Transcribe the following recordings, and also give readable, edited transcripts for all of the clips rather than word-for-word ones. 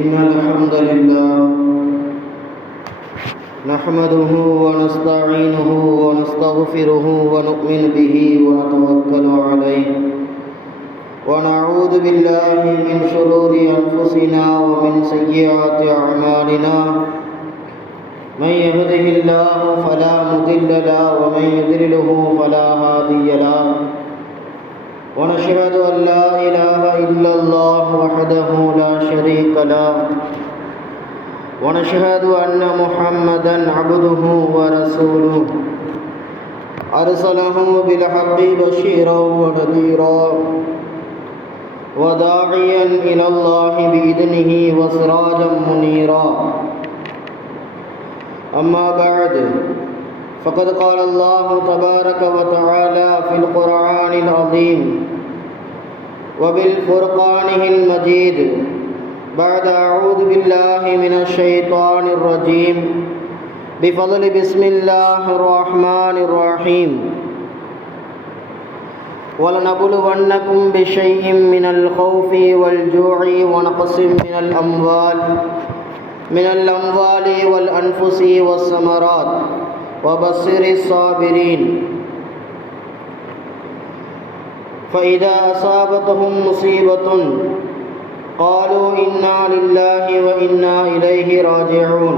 إن الحمد لله نحمده ونستعينه ونستغفره ونؤمن به ونتوكل عليه ونعوذ بالله من شرور أنفسنا ومن سيئات أعمالنا من يهده الله فلا مضل له ومن يضلله فلا هادي له ونشهد أن لا إله إلا الله وحده لا شريك له ونشهد أن محمدًا عبده ورسوله أرسله بالحق بشيرا ونذيرا وداعيا إلى الله بإذنه وسراجا منيرا أما بعد فقد قال الله تبارك وتعالى في القرآن العظيم وبالفرقانه المجيد بعد أعوذ بالله من الشيطان الرجيم بفضل بسم الله الرحمن الرحيم ولنبلونكم بشيء من الخوف والجوع ونقص من الأموال والأنفس والثمرات وبشر الصابرين فإذا أصابتهم مصيبة قالوا إنا لله وإنا إليه راجعون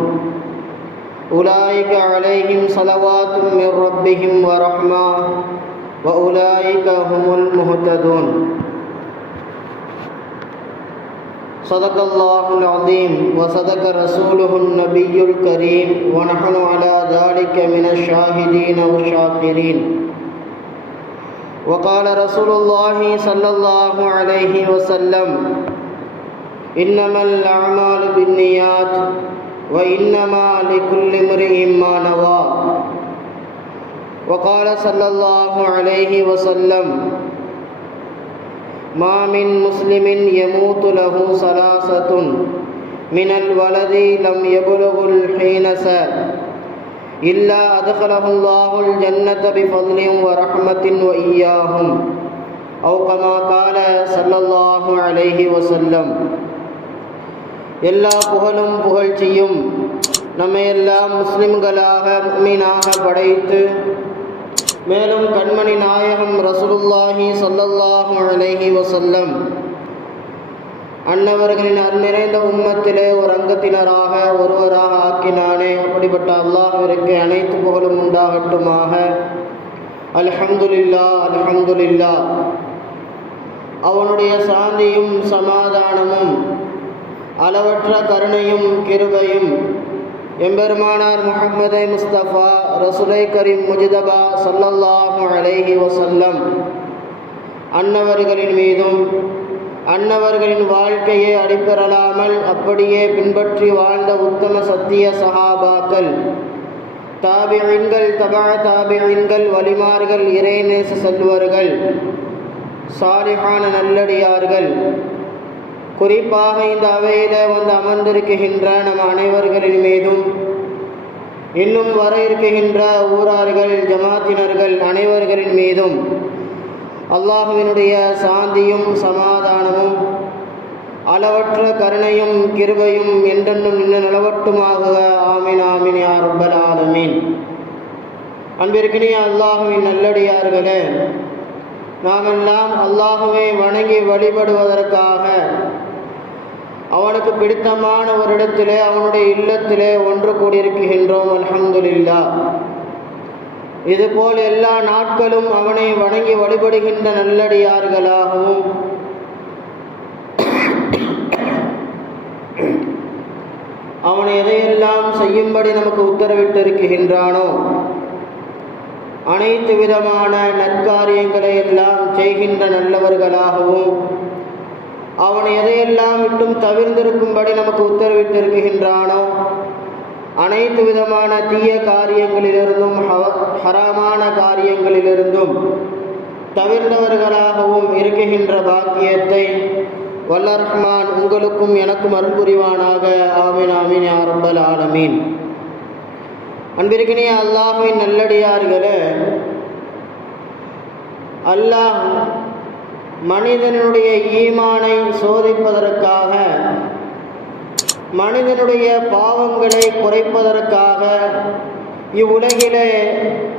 أولئك عليهم صلوات من ربهم ورحمة وأولئك هم المهتدون صدق الله العظيم وصدق رسوله النبي الكريم ونحن على ذلك من الشاهدين والشاكرين وقال رسول الله صلى الله عليه وسلم إنما الأعمال بالنيات وإنما لكل امرئ ما نوى وقال صلى الله عليه وسلم ما من مسلم يموت له ثلاثة من الولد لم يبلغ الحينس إلا أدخله الله الجنة بفضل ورحمة وإياهم أو كما قال صلى الله عليه وسلم எல்லா புகழும் புகழ்ச்சியும் நம்மையெல்லாம் முஸ்லிம்களாக முஃமினாக படைத்து மேலும் கண்மணி நாயகம் ரசூலுல்லாஹி ஸல்லல்லாஹு அலைஹி வஸல்லம் அன்னவர்களின் நிறைந்த உம்மத்திலே ஒரு அங்கத்தினராக ஒருவராக ஆக்கினானே. அப்படிப்பட்ட அல்லாஹ்விற்கு அனைத்து புகழும் உண்டாகட்டுமாக. அல்ஹம்துலில்லாஹ் அல்ஹம்துலில்லாஹ். அவனுடைய சாந்தியும் சமாதானமும் அளவற்ற கருணையும் கிருபையும் எம்பெருமானார் முஹம்மது முஸ்தபா ரசூலை கரீம் முஜ்தபா ஸல்லல்லாஹு அலைஹி வஸல்லம் அன்னவர்களின் மீதும் அன்னவர்களின் வாழ்க்கையை அடிப்பெறலாமல் அப்படியே பின்பற்றி வாழ்ந்த உத்தம சத்திய சஹாபாக்கள், தாபிஈன்கள், தபா தாபிஈன்கள், வலிமார்கள், இறைநேச செல்வர்கள், சாலிஹான நல்லடியார்கள், குறிப்பாக இந்த அவையிலே வந்து அமர்ந்திருக்கின்ற நம் அனைவர்களின் மீதும் இன்னும் வர இருக்கின்ற ஊரார்கள், ஜமாத்தினர்கள் அனைவர்களின் மீதும் அல்லாஹுவினுடைய சாந்தியும் சமாதானமும் அளவற்ற கருணையும் கிருபையும் என்றென்றும் நின்று நிலவட்டுமாக. ஆமீன் ஆமீன் யா ரப்பல் ஆலமீன். அன்பிற்கினிய அல்லாஹுவின் நல்லடியார்களே, நாமெல்லாம் அல்லாஹுவை வணங்கி வழிபடுவதற்காக அவனுக்கு பிடித்தமான ஒரு இடத்திலே அவனுடைய இல்லத்திலே ஒன்று கூடியிருக்கின்றோம். அல்ஹம்துலில்லாஹ். இதுபோல் எல்லா நாட்களும் அவனை வணங்கி வழிபடுகின்ற நல்லடியார்களாகவும் அவனை எதையெல்லாம் செய்யும்படி நமக்கு உத்தரவிட்டிருக்கின்றானோ அனைத்து விதமான நற்காரியங்களை எல்லாம் செய்கின்ற நல்லவர்களாகவும் அவனை எதையெல்லாம் விட்டும் தவிர்ந்திருக்கும்படி நமக்கு உத்தரவிட்டிருக்கின்றானோ அனைத்து விதமான தீய காரியங்களிலிருந்தும் ஹராமான காரியங்களிலிருந்தும் தவிர்ந்தவர்களாகவும் இருக்குகின்ற பாக்கியத்தை வல்ல ரஹ்மான் உங்களுக்கும் எனக்கும் அருள் புரிவானாக. ஆமீன் ஆமீன் யா ரப்பல் ஆலமீன். அன்பிற்கினிய அல்லாஹ்வின் நல்லடியார்களே, அல்லாஹ் மனிதனுடைய ஈமானை சோதிப்பதற்காக மனிதனுடைய பாவங்களை குறைப்பதற்காக இவ்வுலகிலே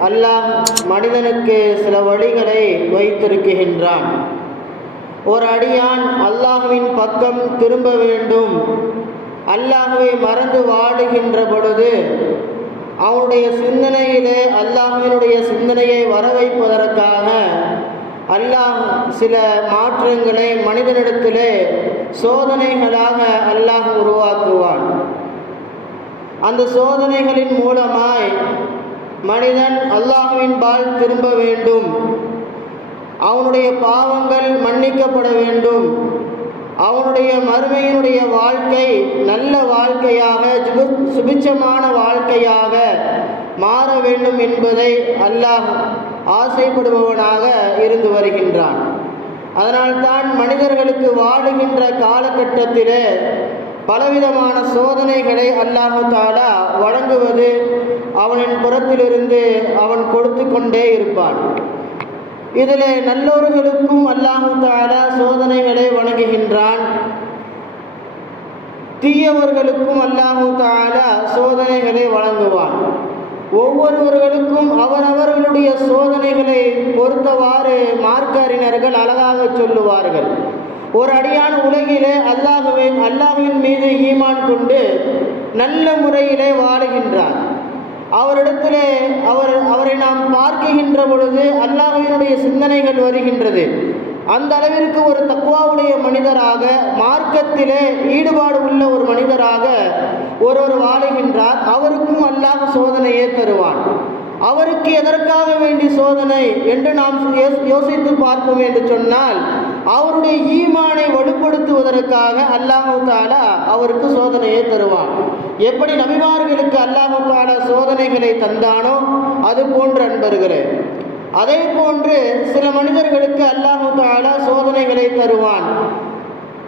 அல்லாஹ் மனிதனுக்கு சில வழிகளை வைத்திருக்கின்றான். ஒரு அடியான் அல்லாஹ்வின் பக்கம் திரும்ப வேண்டும், அல்லாஹ்வை மறந்து வாழுகின்ற பொழுது அவனுடைய சிந்தனையிலே அல்லாஹ்வினுடைய சிந்தனையை வர வைப்பதற்காக அல்லாஹ் சில மாற்றங்களை மனிதனிடத்திலே சோதனைகளாக அல்லாஹ் உருவாக்குவான். அந்த சோதனைகளின் மூலமாய் மனிதன் அல்லாஹ்வின் பால் திரும்ப வேண்டும், அவனுடைய பாவங்கள் மன்னிக்கப்பட வேண்டும், அவனுடைய மறுமையினுடைய வாழ்க்கை நல்ல வாழ்க்கையாக சுபிட்சமான வாழ்க்கையாக மாற வேண்டும் என்பதை அல்லாஹ் ஆசைப்படுபவனாக இருந்து வருகின்றான். அதனால்தான் மனிதர்களுக்கு வாழுகின்ற காலகட்டத்திலே பலவிதமான சோதனைகளை அல்லாஹ் தஆலா வழங்குவது அவனின் புறத்திலிருந்து அவன் கொடுத்து கொண்டே இருப்பான். இதில் நல்லோர்களுக்கும் அல்லாஹ் தஆலா சோதனைகளை வழங்குகின்றான், தீயவர்களுக்கும் அல்லாஹ் தஆலா சோதனைகளை வழங்குவான். ஒவ்வொருவர்களுக்கும் அவரவர்களுடைய சோதனைகளை பொறுத்தவாறு மார்க்க அறிஞர்கள் அழகாக சொல்லுவார்கள். ஒரு அடியான உலகிலே அல்லாஹ்வின் மீது ஈமான் கொண்டு நல்ல முறையிலே வாழுகின்றார். அவரிடத்திலே அவரை நாம் பார்க்கின்ற பொழுது அல்லாஹ்வினுடைய சிந்தனைகள் வருகின்றது. அந்த அளவிற்கு ஒரு தக்வாவுடைய மனிதராக, மார்க்கத்திலே ஈடுபாடு உள்ள ஒரு மனிதராக ஒருவர் வாழுகின்றார். அவருக்கும் அல்லாஹ் சோதனையே தருவான். அவருக்கு எதற்காக வேண்டி சோதனை என்று நாம் யோசித்து பார்ப்போம் என்று சொன்னால், அவருடைய ஈமானை வலுப்படுத்துவதற்காக அல்லாஹ் தஆலா அவருக்கு சோதனையை தருவான். எப்படி நபிமார்களுக்கு அல்லாஹ் தஆலா சோதனைகளை தந்தானோ அது போன்ற அன்பர்களே, அதே போன்று சில மனிதர்களுக்கு அல்லாஹ் தஆலா சோதனைகளை தருவான்.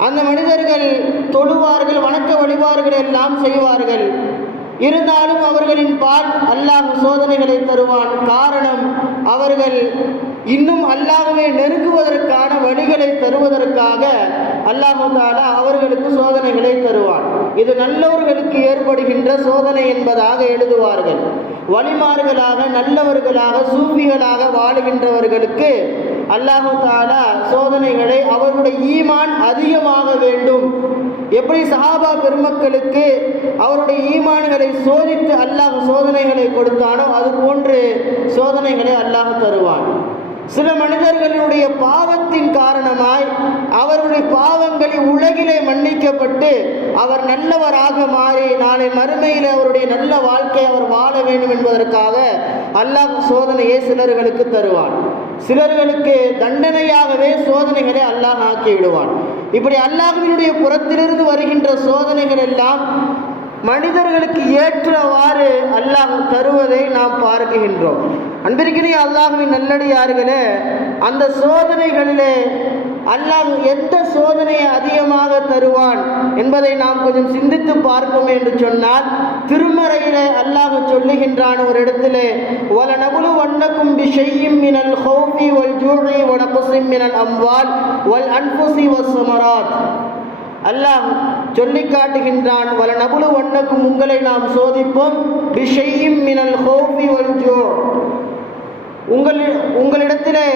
அந்த மனிதர்கள் தொழுவார்கள், வணக்க வழிபாடுகள் எல்லாம் செய்வார்கள். இருந்தாலும் அவர்களின் பால் அல்லாஹ் சோதனைகளை தருவான். காரணம், அவர்கள் இன்னும் அல்லாஹ்வை நெருங்குவதற்கான வழிகளை தருவதற்காக அல்லாஹ் தஆலா அவர்களுக்கு சோதனைகளை தருவான். இது நல்லவர்களுக்கு ஏற்படுகின்ற சோதனை என்பதாக எழுதுவார்கள். வழிமார்களாக, நல்லவர்களாக, சூஃபிகளாக வாழுகின்றவர்களுக்கு அல்லாஹ் தஆலா சோதனைகளை அவர்களுடைய ஈமான் அதிகமாக வேண்டும். எப்படி சஹாபா பெருமக்களுக்கு அவருடைய ஈமான்களை சோதித்து அல்லாஹ் சோதனைகளை கொடுத்தானோ அது போன்று சோதனைகளை அல்லாஹ் தருவான். சில மனிதர்களுடைய பாவத்தின் காரணமாய் அவருடைய பாவங்கள் உலகிலே மன்னிக்கப்பட்டு அவர் நல்லவராக மாறி நாளை மறுமையில் அவருடைய நல்ல வாழ்க்கை அவர் வாழ வேண்டும் என்பதற்காக அல்லாஹ் சோதனையை சிலர்களுக்கு தருவான். சிலர்களுக்கு தண்டனையாகவே சோதனைகளை அல்லாஹ் ஆக்கி விடுவான். இப்படி அல்லாஹ்வினுடைய புறத்திலிருந்து வருகின்ற சோதனைகள் எல்லாம் மனிதர்களுக்கு ஏற்றவாறு அல்லாஹ் தருவதை நாம் பார்க்கின்றோம். அன்பிற்கினிய அல்லாஹ்வின் நல்லடியார்களே, அந்த சோதனைகளிலே அல்லாஹ் எந்த சோதனையை அதிகமாக தருவான் என்பதை நாம் கொஞ்சம் சிந்தித்து பார்ப்போம் என்று சொன்னால், திருமறையிலே அல்லாஹ் சொல்லுகின்றான் ஒரு இடத்திலே, வலனபுலுவன்னக்கும் பிஷைஇம் மினல் ஹௌஃபி வல் ஜூஇ வ நக்ஸிம் மினல் அம்வால் வல் அன்ஃபுஸி வஸ்ஸமராத். அல்லாஹ் சொல்லி காட்டுகின்றான், வலனபுலுவன்னக்கும் உங்களை நாம் சோதிப்போம், பிஷைஇம் மினல் ஹௌஃபி வல் ஜூ, உங்களிடத்திலே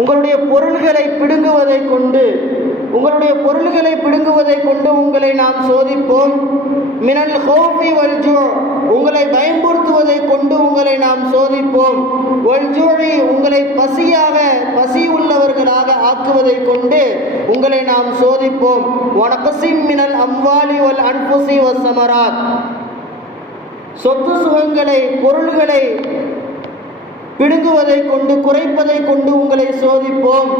உங்களுடைய பொருள்களை பிடுங்குவதை கொண்டு உங்களை நாம் சோதிப்போம். மினல் ஹௌஃபி வல் ஜூ, உங்களை பயன்படுத்துவதை கொண்டு உங்களை நாம் சோதிப்போம். வல் ஜூஇ, உங்களை பசி உள்ளவர்களாக ஆக்குவதை கொண்டு உங்களை நாம் சோதிப்போம். வ நக்ஸிம் மினல் அம்வாலி வல் அன்ஃபுஸி வஸ்ஸமராத், சொத்து சுகங்களை, பொருள்களை பிடுங்குவதை கொண்டு, குறைப்பதை கொண்டு உங்களை சோதிப்போம்.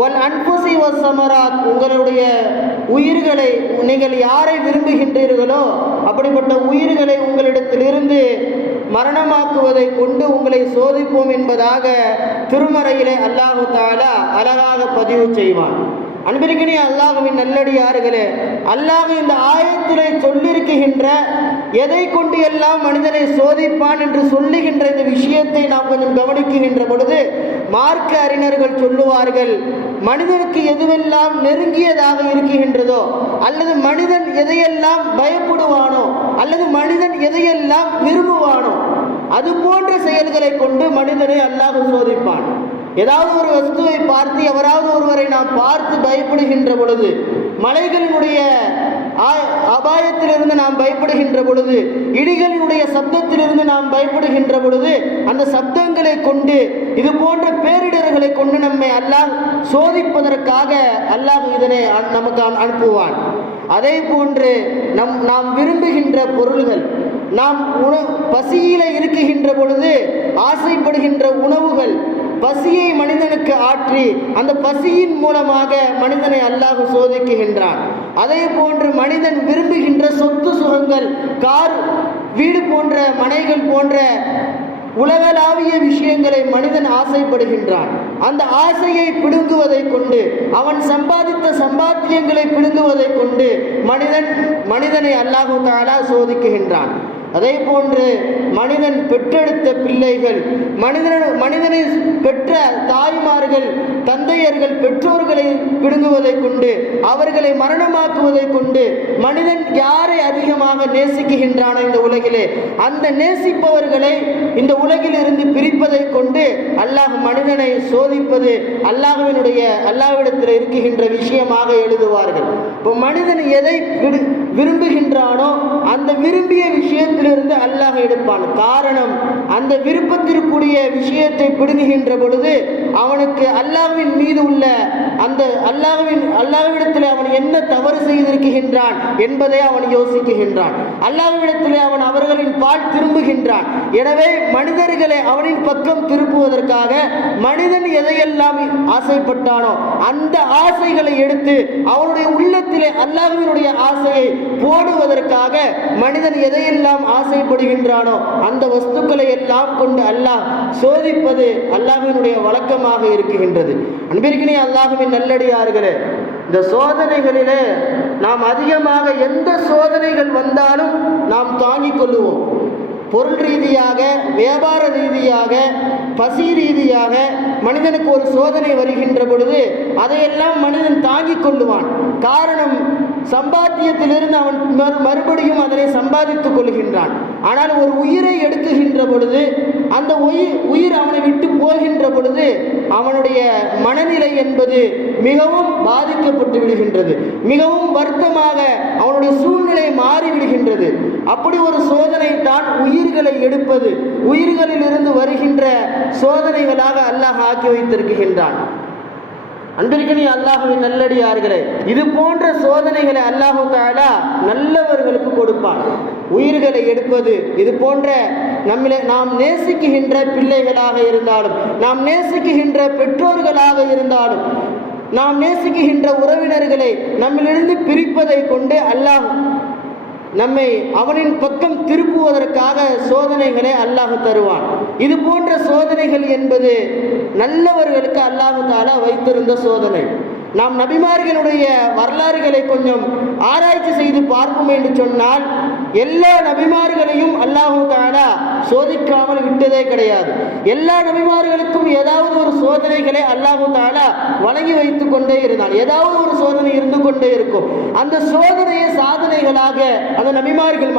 வல் அன்ஃபுஸி வஸ்ஸமராத், உங்களுடைய உயிர்களை, நீங்கள் யாரை விரும்புகின்றீர்களோ அப்படிப்பட்ட உயிர்களை உங்களிடத்திலிருந்து மரணமாக்குவதை கொண்டு உங்களை சோதிப்போம் என்பதாக திருமறையிலே அல்லாஹ் தஆலா அழகாக பதிவு செய்வான். அன்பிற்கினிய அல்லாஹ்வின் நல்லடியார்களே, அல்லாஹ் இந்த ஆயத்திலே சொல்லியிருக்கின்ற எதை கொண்டு எல்லாம் மனிதனை சோதிப்பான் என்று சொல்லுகின்ற இந்த விஷயத்தை நாம் கொஞ்சம் கவனிக்குகின்ற பொழுது மார்க்க அறிஞர்கள் சொல்லுவார்கள், மனிதனுக்கு எதுவெல்லாம் நெருங்கியதாக இருக்குகின்றதோ, அல்லது மனிதன் எதையெல்லாம் பயப்படுவானோ, அல்லது மனிதன் எதையெல்லாம் விரும்புவானோ, அது போன்ற செயல்களை கொண்டு மனிதனை அல்லாஹ் சோதிப்பான். ஏதாவது ஒரு வஸ்துவை பார்த்து எவராவது ஒருவரை நாம் பார்த்து பயப்படுகின்ற பொழுது, மலைகளினுடைய அபாயத்திலிருந்து நாம் பயப்படுகின்ற பொழுது, இடிகளினுடைய சப்தத்திலிருந்து நாம் பயப்படுகின்ற பொழுது, அந்த சப்தங்களை கொண்டு இது போன்ற பேரிடர்களை கொண்டு நம்மை அல்லாஹ் சோதிப்பதற்காக அல்லாஹ் இதனை நமக்கு அனுப்புவான். அதே போன்று நாம் விரும்புகின்ற பொருள்கள், நாம் பசியில இருக்குகின்ற பொழுது ஆசைப்படுகின்ற உணவுகள், பசியை மனிதனுக்கு ஆற்றி அந்த பசியின் மூலமாக மனிதனை அல்லாஹ் சோதிக்குகின்றான். அதே போன்று மனிதன் விரும்புகின்ற சொத்து சுகங்கள், கார், வீடு போன்ற, மனைகள் போன்ற உலகளாவிய விஷயங்களை மனிதன் ஆசைப்படுகின்றான். அந்த ஆசையை பிடுங்குவதை கொண்டு, அவன் சம்பாதித்த சம்பாத்தியங்களை பிடுங்குவதை கொண்டு மனிதனை அல்லாஹு தஆலா சோதிக்குகின்றான். அதே போன்று மனிதன் பெற்றெடுத்த பிள்ளைகள், மனிதனை பெற்ற தாய்மார்கள், தந்தையர்கள் பெற்றோர்களை பிடுங்குவதை கொண்டு, அவர்களை மரணமாக்குவதை கொண்டு மனிதன் யாரை அதிகமாக நேசிக்குகின்றானோ இந்த உலகிலே, அந்த நேசிப்பவர்களை இந்த உலகில் இருந்து பிரிப்பதை கொண்டு அல்லாஹ் மனிதனை சோதிப்பது அல்லாஹ்விடத்தில் இருக்குகின்ற விஷயமாக எழுதுவார்கள். இப்போ மனிதன் எதை விரும்புகின்றானோ அந்த விரும்பிய விஷயத்திலிருந்து அல்லாஹ் எடுப்பான். காரணம், அந்த விருப்பத்திற்குரிய விஷயத்தை பிடுங்குகின்ற பொழுது அவனுக்கு அல்லாஹ்வின் மீது உள்ள அந்த அல்லாஹ்விடத்தில் அவன் என்ன தவறு செய்திருக்கின்றான் என்பதை அவன் யோசிக்குகின்றான். அல்லாஹ்விடத்தில் அவன் அவர்களின் பால் திரும்புகின்றான். எனவே மனிதர்களை அவனின் பக்கம் திருப்புவதற்காக மனிதன் எதையெல்லாம் ஆசைப்பட்டானோ அந்த ஆசைகளை எடுத்து அவனுடைய உள்ளத்திலே அல்லாஹ்வினுடைய ஆசையை போடுவதற்காக மனிதன் எதையெல்லாம் ஆசைப்படுகின்றானோ அந்த வஸ்துக்களை எல்லாம் கொண்டு அல்லாஹ் சோதிப்பது அல்லாஹ்வினுடைய வழக்கமாக இருக்குகின்றது. அன்பிற்கினே அல்லாஹ்வின் நல்லடியார்களே, இந்த சோதனைகளிலே நாம் அதிகமாக எந்த சோதனைகள் வந்தாலும் நாம் தாங்கிக் கொள்ளுவோம். பொருள் ரீதியாக, வியாபார ரீதியாக, பசி ரீதியாக மனிதனுக்கு ஒரு சோதனை வருகின்ற பொழுது அதையெல்லாம் மனிதன் தாங்கிக் கொள்ளுவான். காரணம், சம்பாத்தியத்திலிருந்து அவன் மறுபடியும் அதனை சம்பாதித்துக் கொள்கின்றான். ஆனால் ஒரு உயிரை எடுக்குகின்ற பொழுது, அந்த உயிர் அவனை விட்டு போகின்ற பொழுது அவனுடைய மனநிலை என்பது மிகவும் பாதிக்கப்பட்டு விடுகின்றது. மிகவும் வருத்தமாக அவனுடைய சூழ்நிலை மாறிவிடுகின்றது. அப்படி ஒரு சோதனை தான் உயிர்களை எடுப்பது. உயிர்களில் இருந்து வருகின்ற சோதனைகளாக அல்லாஹ் ஆக்கி வைத்திருக்கின்றான். அன்பிற்கினே அல்லாஹ்வின் நல்லடியார்களே, இது போன்ற சோதனைகளை அல்லாஹு தஆலா நல்லவர்களுக்கு கொடுப்பான். உயிர்களை எடுப்பது, இது போன்ற நாம் நேசிக்குகின்ற பிள்ளைகளாக இருந்தாலும், நாம் நேசிக்குகின்ற பெற்றோர்களாக இருந்தாலும், நாம் நேசிக்குகின்ற உறவினர்களை நம்மிலிருந்து பிரிப்பதை கொண்டு அல்லாஹ் நம்மை அவனின் பக்கம் திருப்புவதற்காக சோதனைகளை அல்லாஹ் தருவான். இது போன்ற சோதனைகள் என்பது நல்லவர்களுக்கு அல்லாஹ் தஆலா வைத்திருந்த சோதனை. நாம் நபிமார்களுடைய வரலாறுகளை கொஞ்சம் ஆராய்ச்சி செய்து பார்ப்போம் என்று சொன்னால், எல்லா நபிமார்களையும் அல்லாஹ் தஆலா சோதிக்காமல் விட்டதே கிடையாது. எல்லா நபிமார்களுக்கும் ஏதாவது ஒரு சோதனைகளை அல்லாஹ் தஆலா வழங்கி வைத்துக் கொண்டே இருந்தான். ஏதாவது ஒரு சோதனை இருந்து கொண்டே இருக்கும். அந்த சோதனையை சாதனைகளாக அந்த நபிமார்கள்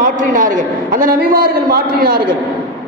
மாற்றினார்கள்.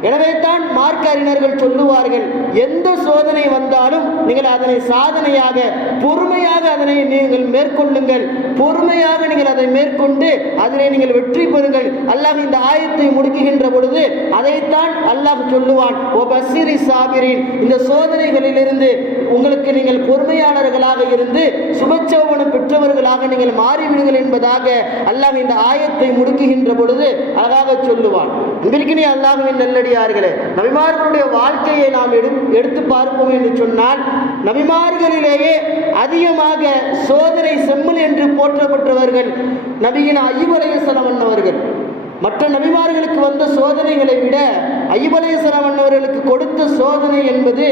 எனவே தான் மார்க்க அறிஞர்கள் சொல்லுவார்கள், எந்த சோதனை வந்தாலும் நீங்கள் அதனை சாதனையாக, பொறுமையாக அதனை நீங்கள் மேற்கொள்ளுங்கள். பொறுமையாக நீங்கள் அதை மேற்கொண்டு அதனை நீங்கள் வெற்றி பெறுங்கள். அல்லாஹ் இந்த ஆயத்தை முடிக்குகின்ற பொழுது அதைத்தான் அல்லாஹ் சொல்லுவான், ஓ பஸ்ஸிரி சாபிரின், இந்த சோதனைகளிலிருந்து உங்களுக்கு நீங்கள் பொறுமையாளர்களாக இருந்து சுபச்சோபனம் பெற்றவர்களாக நீங்கள் மாறிவிடுங்கள் என்பதாக அல்லாஹ் இந்த ஆயத்தை முடுக்குகின்ற பொழுது அழகாக சொல்லுவான். இன்றைக்கு அல்லாஹ்வின் நல்லடியார்களே, நபிமார்களுடைய வாழ்க்கையை நாம் எடுத்து பார்ப்போம் என்று சொன்னால், நபிமார்களிலேயே அதிகமாக சோதனை செம்மல் என்று போற்றப்பட்டவர்கள் நபியின் அய்யூப் அலைஹிஸ்ஸலாம் அவர்கள். மற்ற நபிமார்களுக்கு வந்த சோதனைகளை விட அய்யூப் அலைஹிஸ்ஸலாம் அவர்களுக்கு கொடுத்த சோதனை என்பது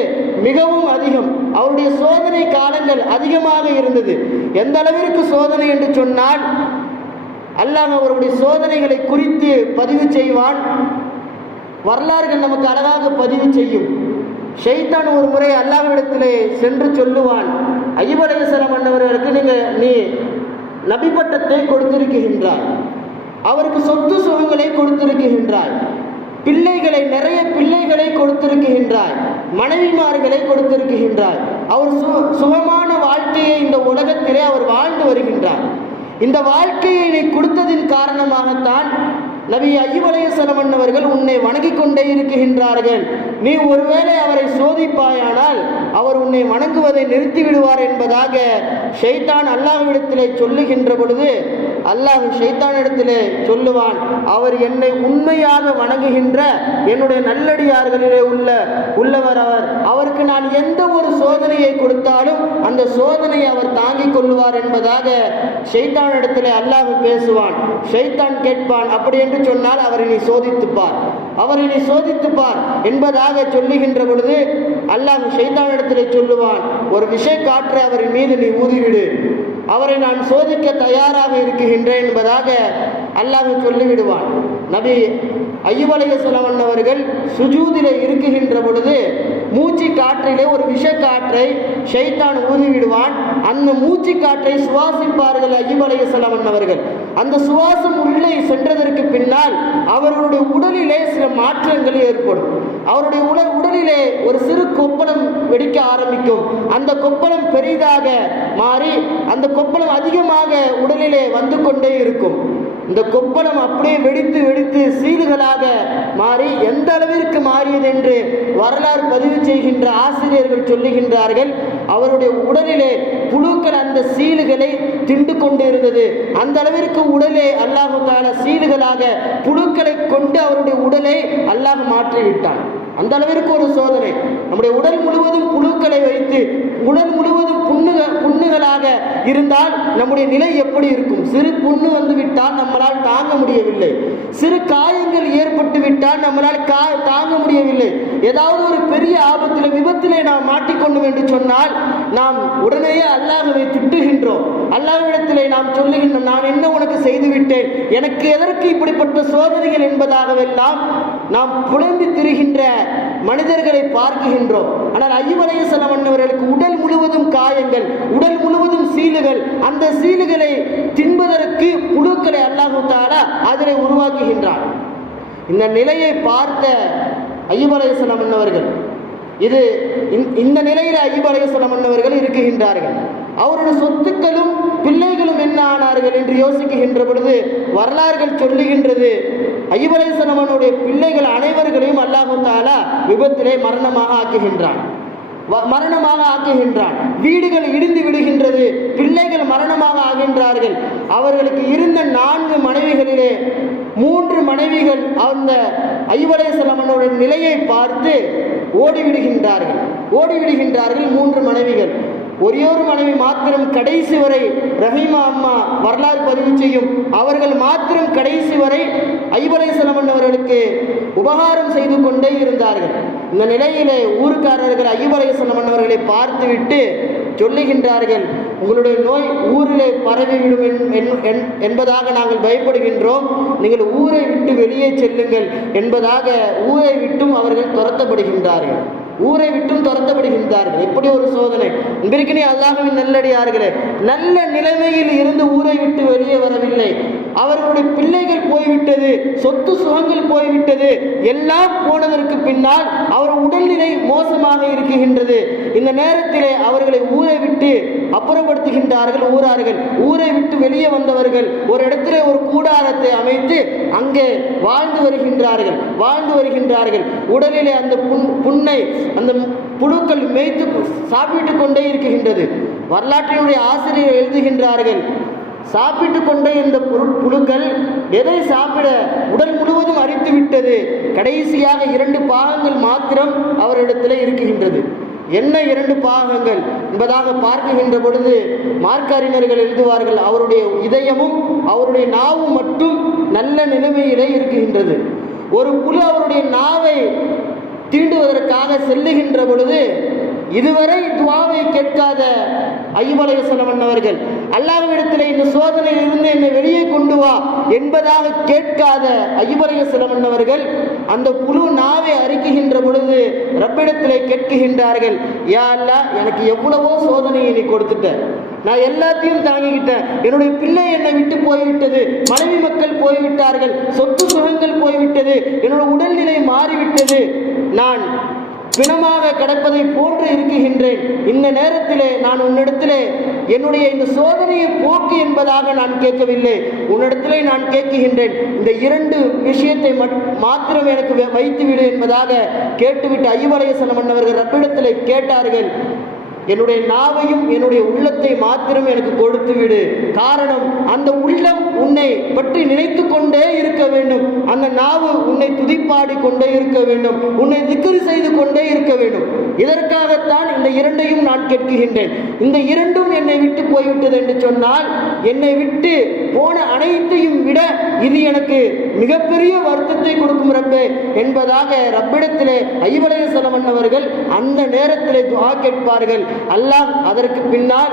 மிகவும் அதிகம். அவருடைய சோதனை காலங்கள் அதிகமாக இருந்தது. எந்த அளவிற்கு சோதனை என்று சொன்னால், அல்லாஹ் அவருடைய சோதனைகளை குறித்து பதிவு செய்வான். வரலாறுகள் நமக்கு அழகாக பதிவு செய்யும். ஷைத்தான் ஒரு முறை அல்லாஹ்விடத்திலே சென்று சொல்லுவான், அய்யூப் அலைஹிஸ்ஸலாம் அன்னவர்களுக்கு நீ நபி பட்டத்தை கொடுத்திருக்கின்றாய், அவருக்கு சொத்து சுகங்களை கொடுத்திருக்கின்றாய், நிறைய பிள்ளைகளை கொடுத்திருக்கின்றாய், மனைவிமார்களை கொடுத்திருக்கின்றாய், அவர் சுகமான வாழ்க்கையை இந்த உலகத்திலே அவர் வாழ்ந்து வருகின்றார். இந்த வாழ்க்கையை நீ கொடுத்ததின் காரணமாகத்தான் நபி அய்யூப் அலைஹிஸ்ஸலாம் அவர்கள் உன்னை வணங்கிக் கொண்டே இருக்கின்றார்கள். நீ ஒருவேளை அவரை சோதிப்பாயானால் அவர் உன்னை வணங்குவதை நிறுத்தி விடுவார் என்பதாக ஷைத்தான் அல்லாஹ்விடத்திலே சொல்லுகின்ற பொழுது அல்லாஹ் ஷைத்தானிடத்திலே சொல்லுவான், அவர் என்னை உண்மையாக வணங்குகின்ற என்னுடைய நல்லடியார்களிலே உள்ளவர் அவருக்கு நான் எந்த ஒரு சோதனையை கொடுத்தாலும் அந்த சோதனையை அவர் தாங்கிக் கொள்ளுவார் என்பதாக ஷைத்தானிடத்திலே அல்லாஹ் பேசுவான். ஷைத்தான் கேட்பான், அப்படி என்று சொன்னால் அவரை நீ சோதித்துப்பார் என்பதாக சொல்லுகின்ற பொழுது அல்லாஹ் ஷைத்தானிடத்திலே சொல்லுவான், ஒரு விஷய காற்றை அவரின் மீது நீ ஊதிவிடு, அவரை நான் சோதிக்க தயாராக இருக்கின்றேன் என்பதாக அல்லாஹ் சொல்லிவிடுவான். நபி அய்யூப் அலைஹிஸ்ஸலாம் அவர்கள் சுஜூதிலே இருக்குகின்ற பொழுது மூச்சு காற்றிலே ஒரு விஷ காற்றை ஷைத்தான் ஊதிவிடுவான். அந்த மூச்சு காற்றை சுவாசிப்பார்கள் அய்யூப் அலைஹிஸ்ஸலாம் அவர்கள். அந்த சுவாசம் உள்ளே சென்றதற்கு பின்னால் அவர்களுடைய உடலிலே சில மாற்றங்கள் ஏற்படும். அவருடைய உடலிலே ஒரு சிறு கொப்பளம் வெடிக்க ஆரம்பிக்கும். அந்த கொப்பளம் பெரிதாக மாறி அந்த கொப்பளம் அதிகமாக உடலிலே வந்து கொண்டே இருக்கும். இந்த கொப்பளம் அப்படியே வெடித்து சீல்களாக மாறி எந்த அளவிற்கு மாறியது என்று வரலாறு பதிவு செய்கின்ற ஆசிரியர்கள் சொல்லுகின்றார்கள். அவருடைய உடலிலே புழுக்கள் அந்த சீல்களை திண்டு கொண்டு இருந்தது. அந்த அளவிற்கு உடலே அல்லாஹ் தஆலா சீல்களாக புழுக்களை கொண்டு அவருடைய உடலை அல்லாஹ் மாற்றிவிட்டான். அந்த அளவிற்கு ஒரு சோதனை. நம்முடைய உடல் முழுவதும் புழுக்களை வைத்து உடல் முழுவதும் புண்ணுகளாக இருந்தால் நம்முடைய நிலை எப்படி இருக்கும்? சிறு புண்ணு வந்து விட்டால் நம்மளால் தாங்க முடியவில்லை, சிறு காயங்கள் ஏற்பட்டு விட்டால் நம்மளால் தாங்க முடியவில்லை. ஏதாவது ஒரு பெரிய ஆபத்தில் விபத்திலே நாம் மாட்டிக்கொண்டோம் என்று சொன்னால் நாம் உடனேயே அல்லாஹ்வை திட்டுகின்றோம். அல்லாஹ்விடத்திலே நாம் சொல்லுகின்றோம், நான் என்ன உனக்கு செய்து விட்டேன், எனக்கு எதற்கு இப்படிப்பட்ட சோதனைகள் என்பதாகவெல்லாம் நாம் புலம்பி திரிகின்ற மனிதர்களை பார்க்கின்றோம். ஆனால் அய்யூப் அலைஹிஸ்ஸலாம் அவர்களுக்கு உடல் முழுவதும் காயங்கள், உடல் முழுவதும் சீலுகள். அந்த சீலுகளை தின்பதற்கு புழுக்களை அல்லாஹ் தஆலா அதிலே உருவாக்குகின்றான். இந்த நிலையை பார்த்த அய்யூப் அலைஹிஸ்ஸலாம் அவர்கள் இந்த நிலையில் அய்யூப் அலைஹிஸ்ஸலாம் அவர்கள் இருக்குகின்றார்கள். அவருடைய சொத்துக்களும் பிள்ளைகளும் என்ன ஆனார்கள் என்று யோசிக்கின்ற பொழுது வரலாறுகள் சொல்லுகின்றது, அய்யூப் அலைஹிஸ்ஸலாம் பிள்ளைகள் அனைவர்களையும் அல்லாஹ் தஆலா விபத்திலே மரணமாக ஆக்குகின்றான். வீடுகள் இடிந்து விடுகின்றது, பிள்ளைகள் மரணமாக ஆகின்றார்கள். அவர்களுக்கு இருந்த 4 மனைவிகளிலே 3 மனைவிகள் அந்த அய்யூப் அலைஹிஸ்ஸலாம் நிலையை பார்த்து ஓடிவிடுகின்றார்கள். 3 மனைவிகள். ஒரே ஒரு மனைவி மாத்திரம் கடைசி வரை, ரஹீமா அம்மா வரலாறு பதிவு செய்யும், அவர்கள் மாத்திரம் கடைசி வரை அய்யூப் அலைஹிஸ்ஸலாம் அவர்களுக்கு உபகாரம் செய்து கொண்டே இருந்தார்கள். இந்த நிலையிலே ஊர்க்காரர்கள் அய்யூப் அலைஹிஸ்ஸலாம் அவர்களை பார்த்துவிட்டு சொல்லுகின்றார்கள், உங்களுடைய நோய் ஊரிலே பரவிவிடும் என்பதாக நாங்கள் பயப்படுகின்றோம், நீங்கள் ஊரை விட்டு வெளியே செல்லுங்கள் என்பதாக ஊரை விட்டும் அவர்கள் துரத்தப்படுகின்றார்கள். எப்படி ஒரு சோதனை! இன்றைக்கு அல்லாஹ்வின் நல்லடியார்களே, நல்ல நிலைமையில் இருந்து ஊரை விட்டு வெளியே வரவில்லை. அவர்களுடைய பிள்ளைகள் போய்விட்டது, சொத்து சுகங்கள் போய்விட்டது. எல்லாம் போனதற்கு பின்னால் அவர் உடல்நிலை மோசமாக இருக்குகின்றது. இந்த நேரத்திலே அவர்களை ஊரை விட்டு அப்புறப்படுத்துகின்றார்கள் ஊரார்கள். ஊரை விட்டு வெளியே வந்தவர்கள் ஒரு இடத்திலே ஒரு கூடாரத்தை அமைத்து அங்கே வாழ்ந்து வருகின்றார்கள். உடலிலே அந்த புண்ணை அந்த புழுக்கள் மேய்த்து சாப்பிட்டு கொண்டே இருக்குகின்றது. வரலாற்றினுடைய ஆசிரியர் எழுதுகின்றார்கள், சாப்பிட்டு கொண்டே இந்த புழுக்கள் எதை சாப்பிட உடல் முழுவதும் அரித்து விட்டது. கடைசியாக 2 பாகங்கள் மாத்திரம் அவரிடத்தில் இருக்குகின்றது. என்ன 2 பாகங்கள் என்பதாக பார்க்கின்ற பொழுது மார்க்க அறிஞர்கள் எழுதுவார்கள், அவருடைய இதயமும் அவருடைய நாவும் மட்டும் நல்ல நிலைமையிலே இருக்குகின்றது. ஒரு புழு அவருடைய நாவை தீண்டுவதற்காக செல்லுகின்ற பொழுது இதுவரை துஆவை கேட்காத அய்யூப் அலைஹிஸ்ஸலாம் அவர்கள் அல்லாஹ்விடத்தில் இந்த சோதனையிலிருந்து என்னை வெளியே கொண்டு வா என்பதாக கேட்காத அய்யூப் அலைஹிஸ்ஸலாம் அவர்கள் அந்த புழு நாவை அரிக்குகின்ற பொழுது ரப்பிடத்திலே கேட்கின்றார்கள், யா அல்லாஹ், எனக்கு எவ்வளவோ சோதனையை நீ கொடுத்துட்ட, நான் எல்லாத்தையும் தாங்கிக்கிட்டேன், என்னுடைய பிள்ளை என்னை விட்டு போய்விட்டது, மனைவி மக்கள் போய்விட்டார்கள், சொத்து சுகங்கள் போய்விட்டது, என்னோட உடல்நிலை மாறிவிட்டது, நான் பிணமாக கிடப்பதை போன்று இருக்குகின்றேன். இந்த நேரத்திலே நான் உன்னிடத்திலே என்னுடைய இந்த சோதனையை போக்கு என்பதாக நான் கேட்கவில்லை, உன்னிடத்திலே நான் கேட்குகின்றேன், இந்த 2 விஷயத்தை மாத்திரம் எனக்கு வைத்துவிடு என்பதாக கேட்டுவிட்டு அய்யூப் அலைஹிஸ்ஸலாம் அவர்கள் ரப்பிடத்திலே கேட்டார்கள், என்னுடைய நாவையும் என்னுடைய உள்ளத்தை மாத்திரம் எனக்கு கொடுத்து விடு. காரணம், அந்த உள்ளம் உன்னை பற்றி நினைத்து கொண்டே இருக்க வேண்டும், அந்த நாவு உன்னை துதிப்பாடி கொண்டே இருக்க வேண்டும், உன்னை திக்ர் செய்து கொண்டே இருக்க வேண்டும். இதற்காகத்தான் இந்த 2ஐயும் நான் கேட்கின்றேன். இந்த 2ம் என்னை விட்டு போய்விட்டது என்று சொன்னால், என்னை விட்டு போன அனைத்தையும் விட இது எனக்கு மிகப்பெரிய வருத்தத்தை கொடுக்கும் ரப்பே என்பதாக ரப்பிடத்திலே அய்யூப் அலைஹிஸ்ஸலாம் அவர்கள் அந்த நேரத்திலே துஆ கேட்பார்கள். அல்லாஹ் அதற்கு பின்னால்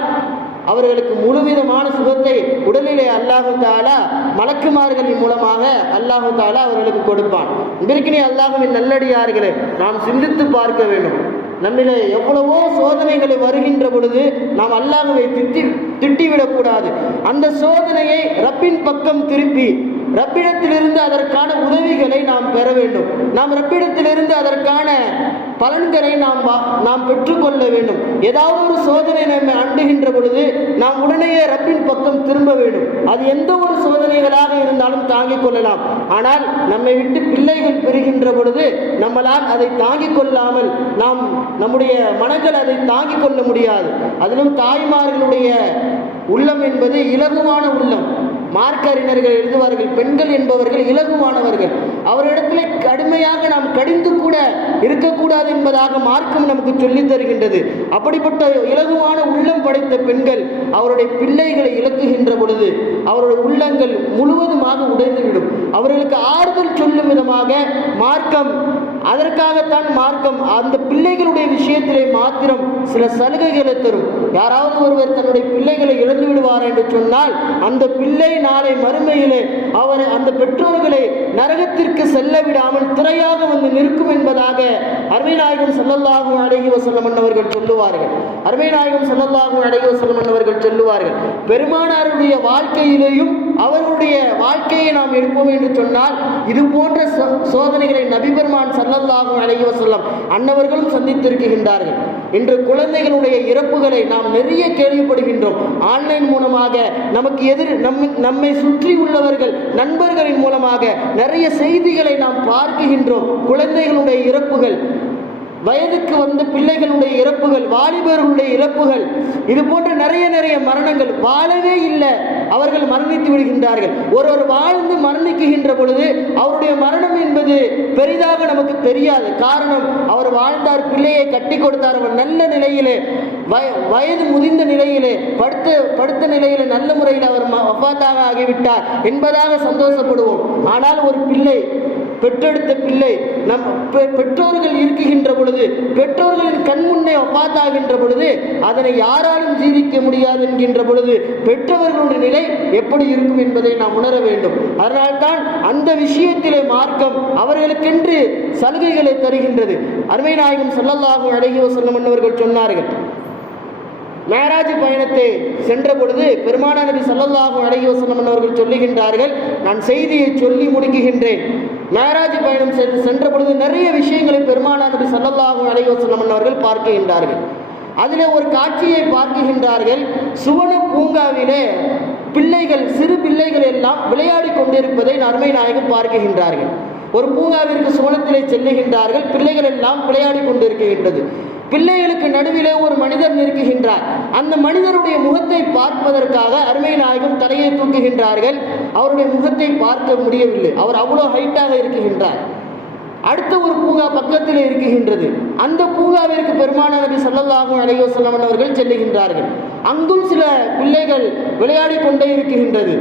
அவர்களுக்கு முழுவிதமான சுகத்தை உடலிலே அல்லாஹு தஆலா மலக்குமார்களின் மூலமாக அல்லாஹு தஆலா அவர்களுக்கு கொடுப்பான். இன்றைக்கு அல்லாஹ்வின் நல்லடியார்களே, நாம் சிந்தித்து பார்க்க வேண்டும். நம்மிலே எவ்வளவோ சோதனைகளை வருகின்ற பொழுது நாம் அல்லாஹ்வை திட்டிவிடக்கூடாது. அந்த சோதனையை ரப்பின் பக்கம் திருப்பி ரப்பிடத்திலிருந்து அதற்கான உதவிகளை நாம் பெற வேண்டும். நாம் ரப்பிடத்திலிருந்து அதற்கான பலன்களை நாம் பெற்றுக்கொள்ள வேண்டும். ஏதாவது ஒரு சோதனை நம்மை அண்டுகின்ற பொழுது நாம் உடனேயே ரப்பின் பக்கம் திரும்ப வேண்டும். அது எந்த ஒரு சோதனைகளாக இருந்தாலும் தாங்கிக் கொள்ளலாம். ஆனால் நம்மை விட்டு பிள்ளைகள் பெறுகின்ற பொழுது நம்மளால் அதை தாங்கிக் கொள்ளாமல் நம்முடைய மனங்கள் அதை தாங்கிக் கொள்ள முடியாது. அதிலும் தாய்மார்களுடைய உள்ளம் என்பது இலகுவான உள்ளம். மார்க்க அறிஞர்கள் எழுதுவார்கள், பெண்கள் என்பவர்கள் இலகுவானவர்கள், அவரிடத்திலே கடுமையாக நாம் கடிந்து கூட இருக்கக்கூடாது என்பதாக மார்க்கம் நமக்கு சொல்லித் தருகின்றது. அப்படிப்பட்ட இலகுவான உள்ளம் படைத்த பெண்கள் அவருடைய பிள்ளைகளை இழக்குகின்ற பொழுது அவருடைய உள்ளங்கள் முழுவதுமாக உடைந்துவிடும். அவர்களுக்கு ஆறுதல் சொல்லும் விதமாக மார்க்கம், அதற்காகத்தான் மார்க்கம் அந்த பிள்ளைகளுடைய விஷயத்திலே மாத்திரம் சில சலுகைகளை தரும். யாராவது ஒருவர் தன்னுடைய பிள்ளைகளை இழந்து விடுவார் என்று சொன்னால் அந்த பிள்ளை நாளை மறுமையிலே அவர் அந்த பெற்றோர்களை நரகத்திற்கு செல்ல விடாமல் திரையாக வந்து நிற்கும் என்பதாக அருமை நாயகம் ஸல்லல்லாஹு அலைஹி வஸல்லம் அவர்கள் சொல்லுவார்கள். அருமை நாயகம் ஸல்லல்லாஹு அலைஹி வஸல்லம் அவர்கள் சொல்லுவார்கள், பெருமானாருடைய வாழ்க்கையிலேயும் அவர்களுடைய வாழ்க்கையை நாம் எடுப்போம் என்று சொன்னால் இது போன்ற சோதனைகளை நபி பெருமான் ஸல்லல்லாஹு அலைஹி வஸல்லம் அன்னவர்களும் சந்தித்திருக்கின்றார்கள். இன்று குழந்தைகளுடைய இறப்புகளை நாம் நிறைய கேள்விப்படுகின்றோம். ஆன்லைன் மூலமாக நமக்கு நம்மை சுற்றி உள்ளவர்கள் நண்பர்களின் மூலமாக நிறைய செய்திகளை நாம் பார்க்கின்றோம். குழந்தைகளுடைய இறப்புகள், வயதுக்கு வந்த பிள்ளைகளுடைய இறப்புகள், வாலிபர்களுடைய இறப்புகள், இது போன்ற நிறைய மரணங்கள். வாழவே இல்லை, அவர்கள் மரணித்து விடுகின்றார்கள். ஒருவர் வாழ்ந்து மரணிக்குகின்ற பொழுது அவருடைய மரணம் என்பது பெரிதாக நமக்கு தெரியாது. காரணம், அவர் வாழ்ந்தார், பிள்ளையை கட்டி கொடுத்தார், அவர் நல்ல நிலையிலே வயது முதிர்ந்த நிலையிலே படுத்த நிலையிலே நல்ல முறையில் அவர் வஃபாத்தாக ஆகிவிட்டார் என்பதாக சந்தோஷப்படுவோம். ஆனால் ஒரு பிள்ளை, பெற்றெடுத்த பிள்ளை நம் பெற்றோர்கள் இருக்குகின்ற பொழுது, பெற்றோர்களின் கண்முன்னே வஃபாத்தாகின்ற பொழுது அதனை யாராலும் ஜீவிக்க முடியாது என்கின்ற பொழுது பெற்றவர்களுடைய நிலை எப்படி இருக்கும் என்பதை நாம் உணர வேண்டும். அதனால்தான் அந்த விஷயத்திலே மார்க்கம் அவர்களுக்கென்று சலுகைகளை தருகின்றது. அருமை நாயகம் ஸல்லல்லாஹு அலைஹி வஸல்லம் அவர்கள் சொன்னார்கள், மேராஜ் பயணத்தை சென்ற பொழுது பெருமானார் நபி ஸல்லல்லாஹு அலைஹி வஸல்லம் அவர்கள் சொல்லுகின்றார்கள், நான் செய்தியை சொல்லி முடிக்குகின்றேன். மேராஜ் பயணம் சென்ற பொழுது நிறைய விஷயங்களை பெருமானார் நபி ஸல்லல்லாஹு அலைஹி வஸல்லம் அவர்கள் பார்க்கின்றார்கள். அதிலே ஒரு காட்சியை பார்க்கின்றார்கள். சுவன பூங்காவிலே பிள்ளைகள், சிறு பிள்ளைகள் எல்லாம் விளையாடி கொண்டிருப்பதை அருமை நாயகம் பார்க்கின்றார்கள். ஒரு பூங்காவிற்கு சுவனத்திலே செல்லுகின்றார்கள். பிள்ளைகள் எல்லாம் விளையாடி கொண்டிருக்கின்றது. பிள்ளைகளுக்கு நடுவிலே ஒரு மனிதர் நிற்கின்றார். அந்த மனிதருடைய முகத்தை பார்ப்பதற்காக அருமை நாயகம் தலையை தூக்குகின்றார்கள். அவருடைய முகத்தை பார்க்க முடியவில்லை, அவர் அவ்வளோ ஹைட்டாக இருக்கின்றார். அடுத்த ஒரு பூங்கா பக்கத்தில் இருக்குகின்றது. அந்த பூங்காவிற்கு பெருமானார் நபி ஸல்லல்லாஹு அலைஹி வஸல்லம் அவர்கள் செல்லுகின்றார்கள். அங்கும் சில பிள்ளைகள் விளையாடி கொண்டே இருக்கின்றது.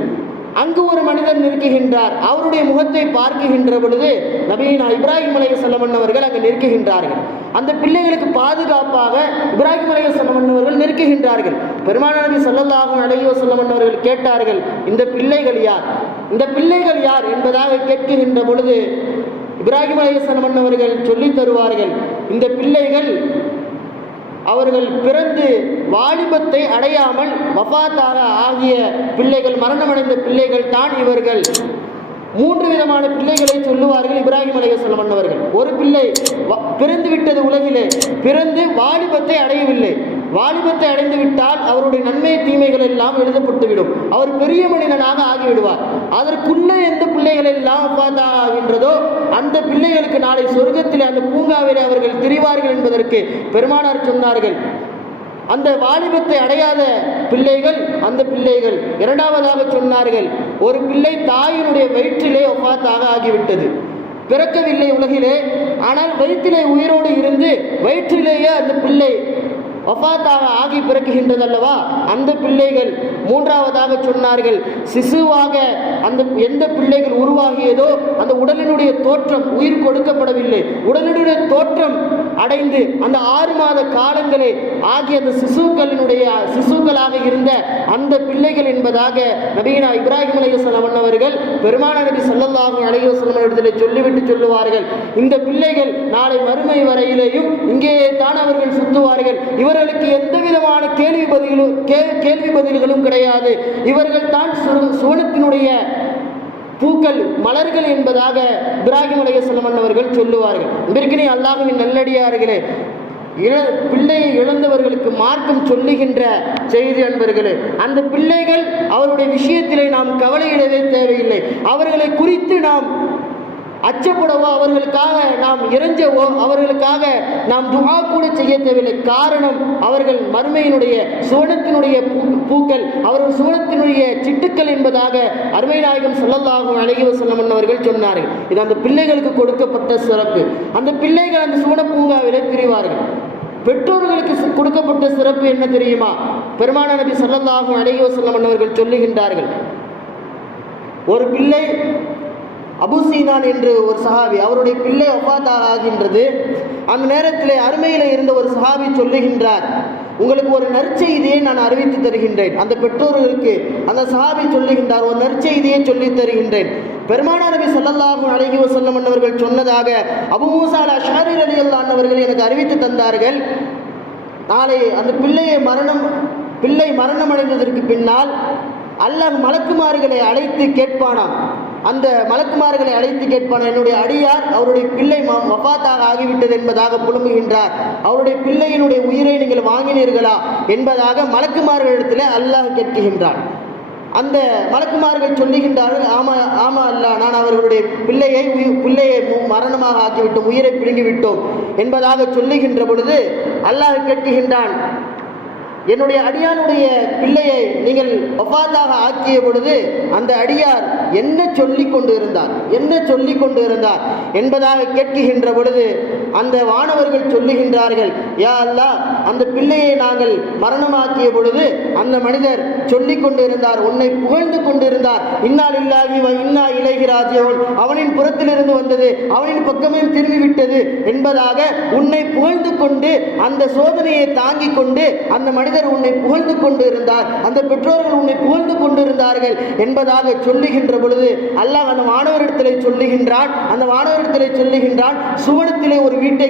அங்கு ஒரு மனிதர் நிற்கின்றார். அவருடைய முகத்தை பார்க்கின்ற பொழுது நபியினா இப்ராஹிம் அலைஹிஸ்ஸலாம் அவர்கள் அங்கு நிற்கின்றார்கள். அந்த பிள்ளைகளுக்கு பாதுகாப்பாக இப்ராஹிம் அலைஹிஸ்ஸலாம் அவர்கள் நிற்கின்றார்கள். பெருமானார் நபி ஸல்லல்லாஹு அலைஹி வஸல்லம் அவர்கள் கேட்டார்கள், இந்த பிள்ளைகள் யார், இந்த பிள்ளைகள் யார் என்பதாக கேட்கின்ற பொழுது இப்ராஹிம் அலைஹிஸ்ஸலாம் அவர்கள் சொல்லித் தருவார்கள், இந்த பிள்ளைகள் அவர்கள் பிறந்து வாலிபத்தை அடையாமல் வஃபாத்தாக ஆகிய பிள்ளைகள், மரணமடைந்த பிள்ளைகள் தான் இவர்கள். 3 விதமான பிள்ளைகளை சொல்லுவார்கள் இப்ராஹிம் அலைஹிஸ்ஸலாம் அவர்கள். ஒரு பிள்ளை பிறந்து விட்டது, உலகிலே பிறந்து வாலிபத்தை அடையவில்லை. வாலிபத்தை அடைந்து விட்டால் அவருடைய நன்மை தீமைகள் எல்லாம் எழுதப்பட்டுவிடும், அவர் பெரிய மனிதனாக ஆகிவிடுவார். அதற்குள்ளே எந்த பிள்ளைகள் எல்லாம் ஆகின்றதோ அந்த பிள்ளைகளுக்கு நாளை சொர்க்கத்திலே அந்த பூங்காவிலே அவர்கள் திரிவார்கள் என்பதற்கு பெருமானார் சொன்னார்கள். அந்த வாலிபத்தை அடையாத பிள்ளைகள் அந்த பிள்ளைகள். இரண்டாவதாக சொன்னார்கள், ஒரு பிள்ளை தாயினுடைய வயிற்றிலே வஃபாத்தாக ஆகிவிட்டது, பிறக்கவில்லை உலகிலே, ஆனால் வயிற்றிலே உயிரோடு இருந்து வயிற்றிலேயே அந்த பிள்ளை வஃபாத்தாக ஆகி பிறக்குகின்றது அல்லவா, அந்த பிள்ளைகள். மூன்றாவதாக சொன்னார்கள், சிசுவாக அந்த எந்த பிள்ளைகள் உருவாகியதோ அந்த உடலினுடைய தோற்றம், உயிர் கொடுக்கப்படவில்லை, உடலினுடைய தோற்றம் அடைந்து அந்த 6 மாத காலங்களே ஆகிய அந்த சிசுக்களாக இருந்த அந்த பிள்ளைகள் என்பதாக நபியினா இப்ராஹிம் அலைஹிஸ்ஸலாம் அவர்கள் பெருமானார் நபி ஸல்லல்லாஹு அலைஹி வஸல்லம் இடத்தில் சொல்லிவிட்டு சொல்லுவார்கள், இந்த பிள்ளைகள் நாளை மறுமை வரையிலேயும் இங்கேயே தான் அவர்கள் சுத்துவார்கள், இவர்களுக்கு எந்த விதமான கேள்வி பதில்களும் கிடையாது, இவர்கள் தான் சுவனத்தினுடைய பூக்கள், மலர்கள் என்பதாக இப்ராஹிம் அலைஹிஸ்ஸலாம் அவர்கள் சொல்லுவார்கள். இன்றைக்கு அல்லாஹ்வின் நல்லடியார்களே, பிள்ளையை இழந்தவர்களுக்கு மார்க்கம் சொல்லுகின்ற செய்தி அன்பர்களே, அந்த பிள்ளைகள் அவருடைய விஷயத்திலே நாம் கவலையிடவே தேவையில்லை. அவர்களை குறித்து நாம் அச்சப்படவோ, அவர்களுக்காக நாம் இறைஞ்சவோ, அவர்களுக்காக நாம் துஆ கூட செய்ய தேவையில்லை. காரணம், அவர்கள் மறுமையினுடைய சுவனத்தினுடைய பூக்கள், அவர்கள் சுவனத்தினுடைய சிட்டுக்கள் என்பதாக அருமை நாயகம் ஸல்லல்லாஹு அலைஹி வஸல்லம் அவர்கள் சொன்னார்கள். இது அந்த பிள்ளைகளுக்கு கொடுக்கப்பட்ட சிறப்பு. அந்த பிள்ளைகள் அந்த சுவன பூங்காவிலே திரிவார்கள். பெற்றோர்களுக்கு கொடுக்கப்பட்ட சிறப்பு என்ன தெரியுமா? பெருமானார் நபி ஸல்லல்லாஹு அலைஹி வஸல்லம் அவர்கள் சொல்லுகின்றார்கள், ஒரு பிள்ளை அபூ சீனான் என்று ஒரு சஹாபி, அவருடைய பிள்ளை வஃபாத் ஆகின்றது. அந்த நேரத்தில் அருமையில் இருந்த ஒரு சஹாபி சொல்லுகின்றார், உங்களுக்கு ஒரு நற்செய்தியை நான் அறிவித்து தருகின்றேன். அந்த பெற்றோர்களுக்கு அந்த சஹாபி சொல்லுகின்றார், ஒரு நற்செய்தியை சொல்லி தருகின்றேன். பெருமானார் நபி ஸல்லல்லாஹு அலைஹி வஸல்லம் அவர்கள் சொன்னதாக அபூ மூஸா அல்-அஷ்அரி ரலியல்லாஹு அவர்கள் எனக்கு அறிவித்து தந்தார்கள். நாளை அந்த பிள்ளை மரணம் அடைந்ததற்கு பின்னால் அல்லாஹ் மலக்குமார்களை அழைத்து கேட்பானாம். அந்த மலக்குமார்களை அழைத்து கேட்பான், என்னுடைய அடியார் அவருடைய பிள்ளை வஃபாத்தாக ஆகிவிட்டது என்பதாக புலம்புகின்றார், அவருடைய பிள்ளையினுடைய உயிரை நீங்கள் வாங்கினீர்களா என்பதாக மலக்குமார்களிடத்தில் அல்லாஹ் கேட்கின்றான். அந்த மலக்குமார்கள் சொல்லுகின்றார்கள், ஆமா அல்லாஹ், நான் அவர்களுடைய பிள்ளையை மரணமாக ஆக்கிவிட்டோம், உயிரை பிடுங்கிவிட்டோம் என்பதாக சொல்லுகின்ற பொழுது அல்லாஹ் கேட்கின்றான், என்னுடைய அடியானுடைய பிள்ளையை நீங்கள் வஃபாத்தாக ஆக்கிய பொழுது அந்த அடியார் என்ன சொல்லிக் கொண்டு இருந்தார் என்பதாக கேட்கின்ற பொழுது அந்த வானவர்கள் சொல்லுகின்றார்கள், யா அல்லாஹ், அந்த பிள்ளையை நாங்கள் மரணமாக்கிய பொழுது அந்த மனிதர் சொல்லிக் கொண்டிருந்தார், உன்னை புகழ்ந்து கொண்டிருந்தார், இன்னா லில்லாஹி வ இன்னா இலைஹி ராஜிஊன், அவனின் புறத்திலிருந்து வந்தது, அவனின் பக்கமே திரும்பிவிட்டது என்பதாக உன்னை புகழ்ந்து கொண்டு அந்த சோதனையை தாங்கிக் கொண்டு அந்த மனிதர் உன்னை புகழ்ந்து கொண்டு இருந்தார், அந்த பெற்றோர்கள் உன்னை புகழ்ந்து கொண்டிருந்தார்கள் என்பதாக சொல்லுகின்ற பொழுது அல்லாஹ் அந்த மாணவரிடத்திலே சொல்லுகின்றான், சுவனத்திலே ஒரு வீட்டை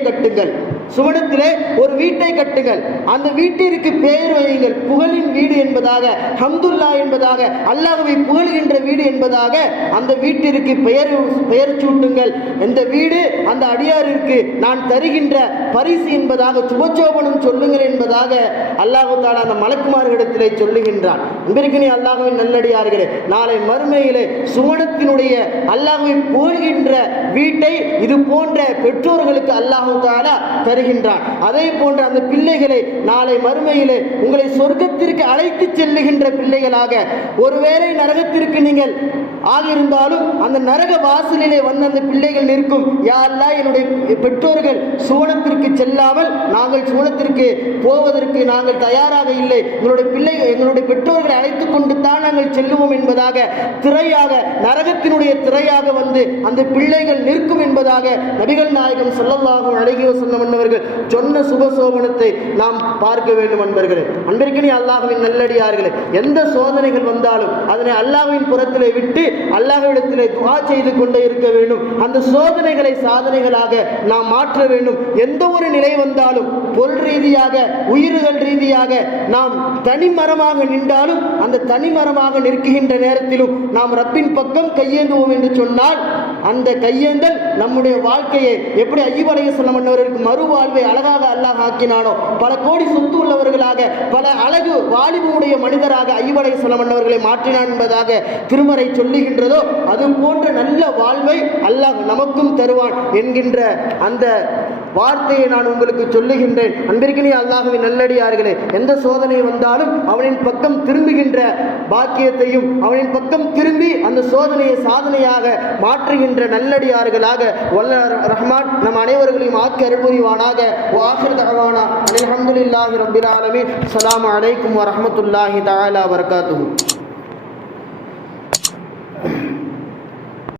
கட்டுங்கள், அந்த வீட்டிற்கு பெயர் வையுங்கள், புகழின் வீடு என்பதாக, ஹம்துல்லா என்பதாக, அல்லாஹ்வை புகழ்கின்ற வீடு என்பதாக அந்த வீட்டிற்கு பெயர் சூட்டுங்கள். இந்த வீடு அந்த அடியாருக்கு நான் தருகின்ற பரிசு என்பதாக சுபச்சோபனம் சொல்லுங்கள் என்பதாக அல்லாஹ் தாலா அந்த மலக்குமார்களிடத்திலே சொல்லுகின்றான். இன்றைக்கு அல்லாஹ்வின் நல்லடியார்களே, நாளை மறுமையிலே சுவனத்தினுடைய அல்லாஹ்வை புகழ்கின்ற வீட்டை இது போன்ற பெற்றோர்களுக்கு அல்லாஹ் தாலா தருகின்றான். அதே போன்று அந்த பிள்ளைகளை நாளை மறுமையிலே உங்களை சொர்க்கத்திற்கு அழைத்து செல்லுகின்ற பிள்ளைகளாக, ஒருவேளை நரகத்திற்கு நீங்கள் ஆகியிருந்தாலும் அந்த நரக வாசலிலே வந்து அந்த பிள்ளைகள் நிற்கும். யா அல்லாஹ், என்னுடைய பெற்றோர்கள் சுவனத்திற்கு செல்லாமல் நாங்கள் சுவனத்திற்கு போவதற்கு நாங்கள் தயாராக இல்லை, எங்களுடைய பெற்றோர்களை அழைத்துக் கொண்டு தான் நாங்கள் செல்லுவோம் என்பதாக திரையாக, நரகத்தினுடைய திரையாக வந்து அந்த பிள்ளைகள் நிற்கும் என்பதாக நபிகள் நாயகம் ஸல்லல்லாஹு அலைஹி வஸல்லம் அவர்கள் சொன்ன சுபசோபனத்தை நாம் பார்க்க வேண்டும். அன்பர்களே, அன்பிற்கினே அல்லாஹ்வின் நல்லடியார்களே, எந்த சோதனைகள் வந்தாலும் அதனை அல்லாஹ்வின் புறத்திலே விட்டு அல்லாஹ்விடத்திலே துஆ செய்து கொண்டே இருக்க வேண்டும். அந்த சோதனைகளை சாதனைகளாக நாம் மாற்ற வேண்டும். எந்த ஒரு நிலை வந்தாலும், பொருள் ரீதியாக, உயிர்கள் ரீதியாக நாம் தனிமரமாக நின்றாலும் அந்த தனிமரமாக நிற்கின்ற நேரத்திலும் நாம் ரப்பின் பக்கம் கையேந்துவோம் என்று சொன்னால், அந்த கையேந்தல் நம்முடைய வாழ்க்கையை எப்படி அய்யூப் அலைஹிஸ்ஸலாம் அவர்களுக்கு மறுவாழ்வை அழகாக அல்லாஹ் ஆக்கினானோ, பல கோடி சொத்து உள்ளவர்களாக, பல அழகு வாலிபுடைய மனிதராக அய்யூப் அலைஹிஸ்ஸலாம் அவர்களை மாற்றினான் என்பதாக திருமறை சொல்லுகின்றதோ, அது போன்ற நல்ல வாழ்வை அல்லாஹ் நமக்கும் தருவான் என்கின்ற அந்த வார்த்தையை நான் உங்களுக்கு சொல்லுகின்றேன். அன்பிற்கினிய அல்லாஹ்வின் நல்லடியார்களே, எந்த சோதனை வந்தாலும் அவனின் பக்கம் திரும்புகின்ற பாக்கியத்தையும், அவனின் பக்கம் திரும்பி அந்த சோதனையை சாதனையாக மாற்றுகின்ற நல்லடியார்களாக வல்ல ரஹ்மான் நம் அனைவர்களையும் ஆக்கி அருள்புரிவானாக. வாஹிர் தஅவானா அல்ஹம்துலில்லாஹி ரப்பில் ஆலமீன். அஸ்ஸலாமு அலைக்கும் வரஹ்மத்துல்லாஹி தஆலா வபரகாத்துஹு.